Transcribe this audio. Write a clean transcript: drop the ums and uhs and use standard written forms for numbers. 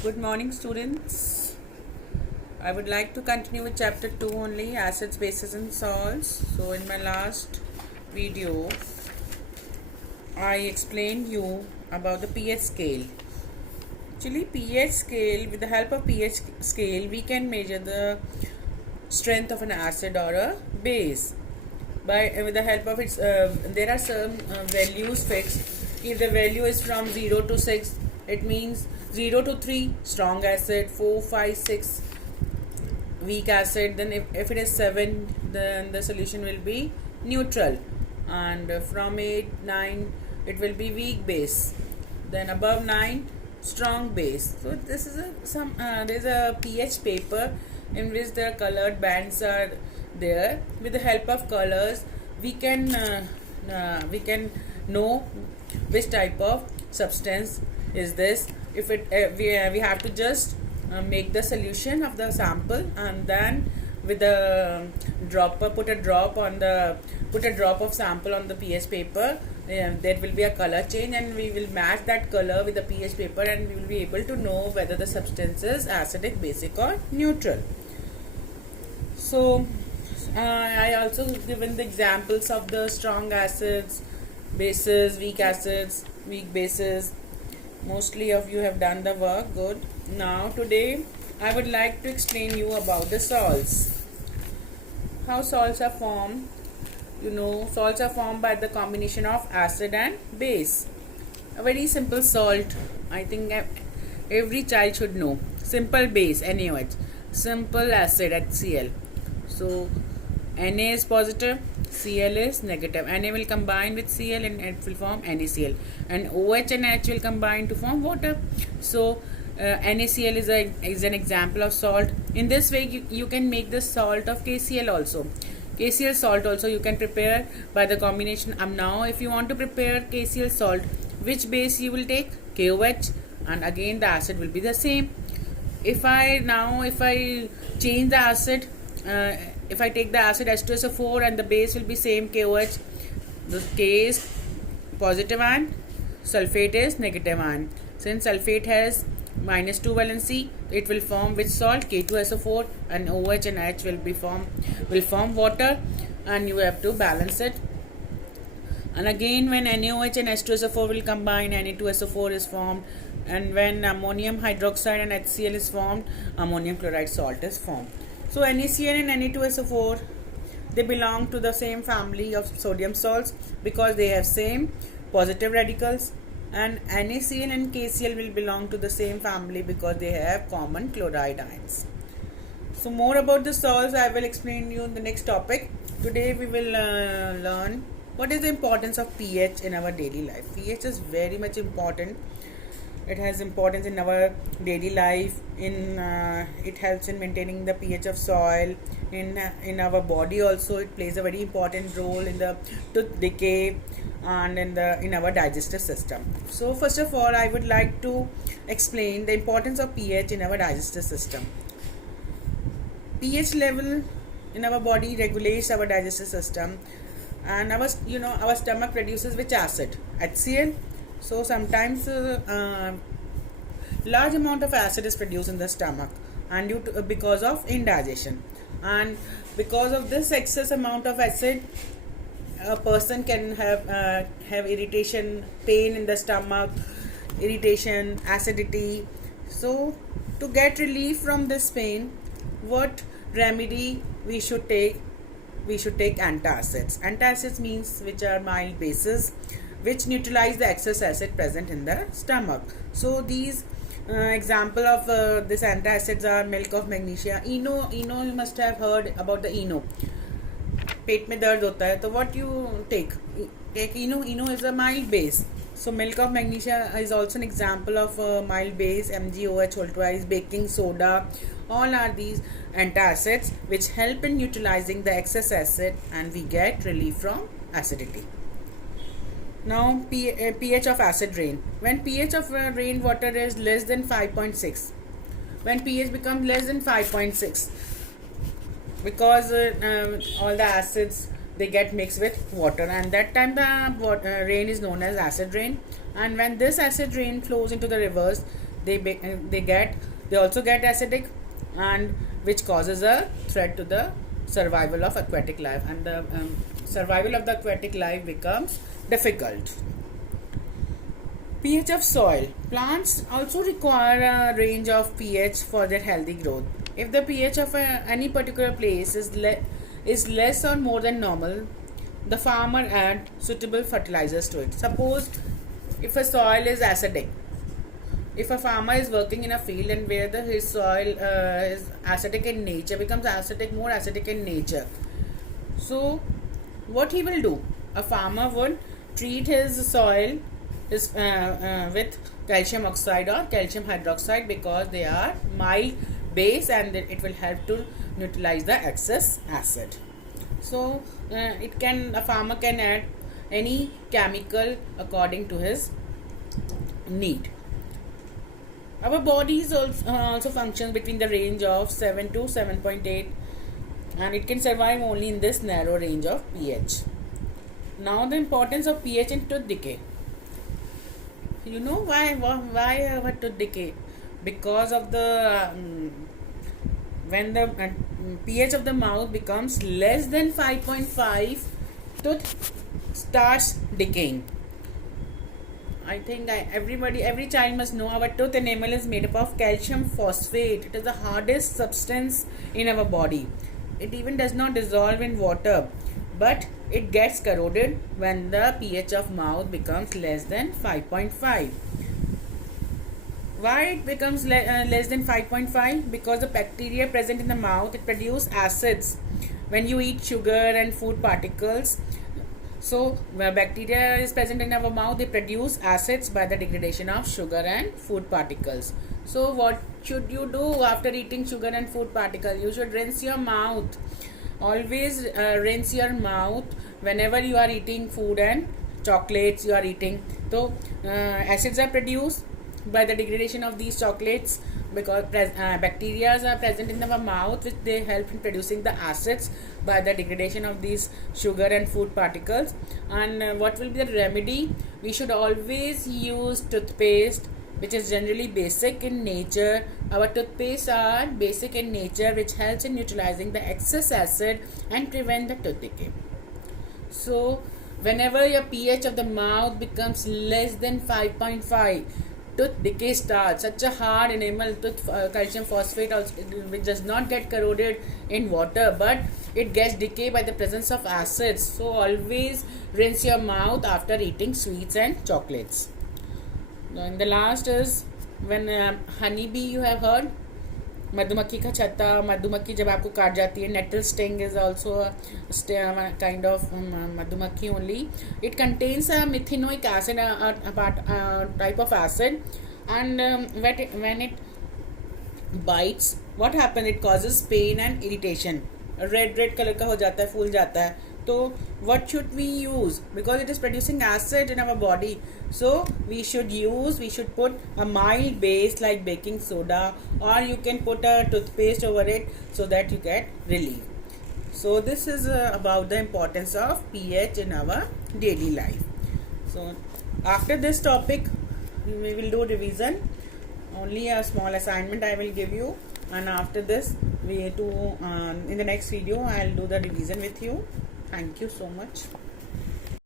Good morning, students. I would like to continue with chapter 2 only, acids, bases and salts. So in my last video I explained you about the pH scale. Actually, pH scale, with the help of pH scale we can measure the strength of an acid or a base. With the help of its there are some values fixed. If the value is from 0 to 6, it means 0 to 3 strong acid, 4, 5, 6 weak acid. Then if it is 7, then the solution will be neutral, and from 8, 9 it will be weak base, then above 9 strong base. So this is there's a pH paper in which the colored bands are there. With the help of colors we can know which type of substance is this. If it we have to just make the solution of the sample, and then with the dropper put a drop of sample on the pH paper. There will be a color change, and we will match that color with the pH paper, and we will be able to know whether the substance is acidic, basic or neutral. So I also given the examples of the strong acids, bases, weak acids, weak bases. Mostly of you have done the work. Good. Now today I would like to explain you about the salts. How salts are formed. Salts are formed by the combination of acid and base. A very simple salt, I think every child should know. Simple base, NaOH. Simple acid, HCl. So Na is positive, Cl is negative. Na will combine with Cl and it will form NaCl, and OH and H will combine to form water. So NaCl is an example of salt. In this way you can make the salt of KCl also. KCl salt also you can prepare by the combination. Now if you want to prepare KCl salt, which base you will take? KOH, and again the acid will be the same. If I change the acid, if I take the acid H2SO4 and the base will be same KOH, the K is positive ion, sulfate is negative ion. Since sulfate has -2 valency, it will form which salt? K2SO4, and OH and H will form water, and you have to balance it. And again when NaOH and H2SO4 will combine, Na2SO4 is formed, and when ammonium hydroxide and HCl is formed, ammonium chloride salt is formed. So NaCl and Na2SO4, they belong to the same family of sodium salts because they have same positive radicals, and NaCl and KCl will belong to the same family because they have common chloride ions. So more about the salts I will explain you in the next topic. Today we will learn what is the importance of pH in our daily life. pH is very much important. It has importance in our daily life. It helps in maintaining the pH of soil. In our body also it plays a very important role in the tooth decay and in our digestive system. So first of all I would like to explain the importance of pH in our digestive system. pH level in our body regulates our digestive system, and our stomach produces which acid? HCl. So sometimes large amount of acid is produced in the stomach, and because of indigestion, and because of this excess amount of acid, a person can have irritation, pain in the stomach, irritation, acidity. So to get relief from this pain, what remedy we should take? We should take antacids. Antacids means which are mild bases which neutralize the excess acid present in the stomach. So these example of this antacids are milk of magnesia. ENO you must have heard about the ENO. पेट में दर्द होता है तो what you take ENO is a mild base. So milk of magnesia is also an example of a mild base. MgOH whole twice, baking soda, all are these antacids which help in neutralizing the excess acid, and we get relief from acidity. Now pH of acid rain. When pH of rainwater is less than 5.6, when pH becomes less than 5.6, because all the acids they get mixed with water, and that time the rain is known as acid rain. And when this acid rain flows into the rivers, they also get acidic, and which causes a threat to the survival of aquatic life, and the survival of the aquatic life becomes difficult. pH of soil. Plants also require a range of pH for their healthy growth. If the pH of any particular place is less or more than normal, the farmer add suitable fertilizers to it. Suppose if a soil is acidic, if a farmer is working in a field and where his soil is acidic in nature, becomes more acidic in nature, so what he will do? A farmer would treat his soil with calcium oxide or calcium hydroxide, because they are mild base and it will help to neutralize the excess acid. So a farmer can add any chemical according to his need. Our bodies also functions between the range of 7 to 7.8, and it can survive only in this narrow range of pH. Now the importance of pH in tooth decay. You know why our tooth decay? Because of the when the pH of the mouth becomes less than 5.5, tooth starts decaying. I think every child must know our tooth enamel is made up of calcium phosphate. It is the hardest substance in our body. It even does not dissolve in water, but it gets corroded when the pH of mouth becomes less than 5.5. Why it becomes less than 5.5? Because the bacteria present in the mouth, it produce acids when you eat sugar and food particles. So where bacteria is present in our mouth, they produce acids by the degradation of sugar and food particles. So what should you do after eating sugar and food particles? You should rinse your mouth. Always rinse your mouth whenever you are eating food and chocolates you are eating. So acids are produced by the degradation of these chocolates, because bacteria are present in our mouth, which they help in producing the acids by the degradation of these sugar and food particles. And what will be the remedy? We should always use toothpaste, which is generally basic in nature. Our toothpaste are basic in nature, which helps in neutralizing the excess acid and prevent the tooth decay. So whenever your pH of the mouth becomes less than 5.5, tooth decay starts. Such a hard enamel tooth, calcium phosphate also, which does not get corroded in water, but it gets decayed by the presence of acids. So always rinse your mouth after eating sweets and chocolates. And the last is when honeybee, you have heard, मधुमक्खी का छत्ता. मधुमक्खी जब आपको काट जाती है, nettle sting is also a kind of मधुमक्खी only. It contains a methanoic acid, a type of acid, and when it bites, what happens? It causes pain and irritation. Red color का हो जाता है, फूल जाता है. So what should we use? Because it is producing acid in our body, so we should put a mild base like baking soda, or you can put a toothpaste over it so that you get relief. So this is about the importance of pH in our daily life. So after this topic we will do revision. Only a small assignment I will give you, and after this in the next video I will do the revision with you. Thank you so much.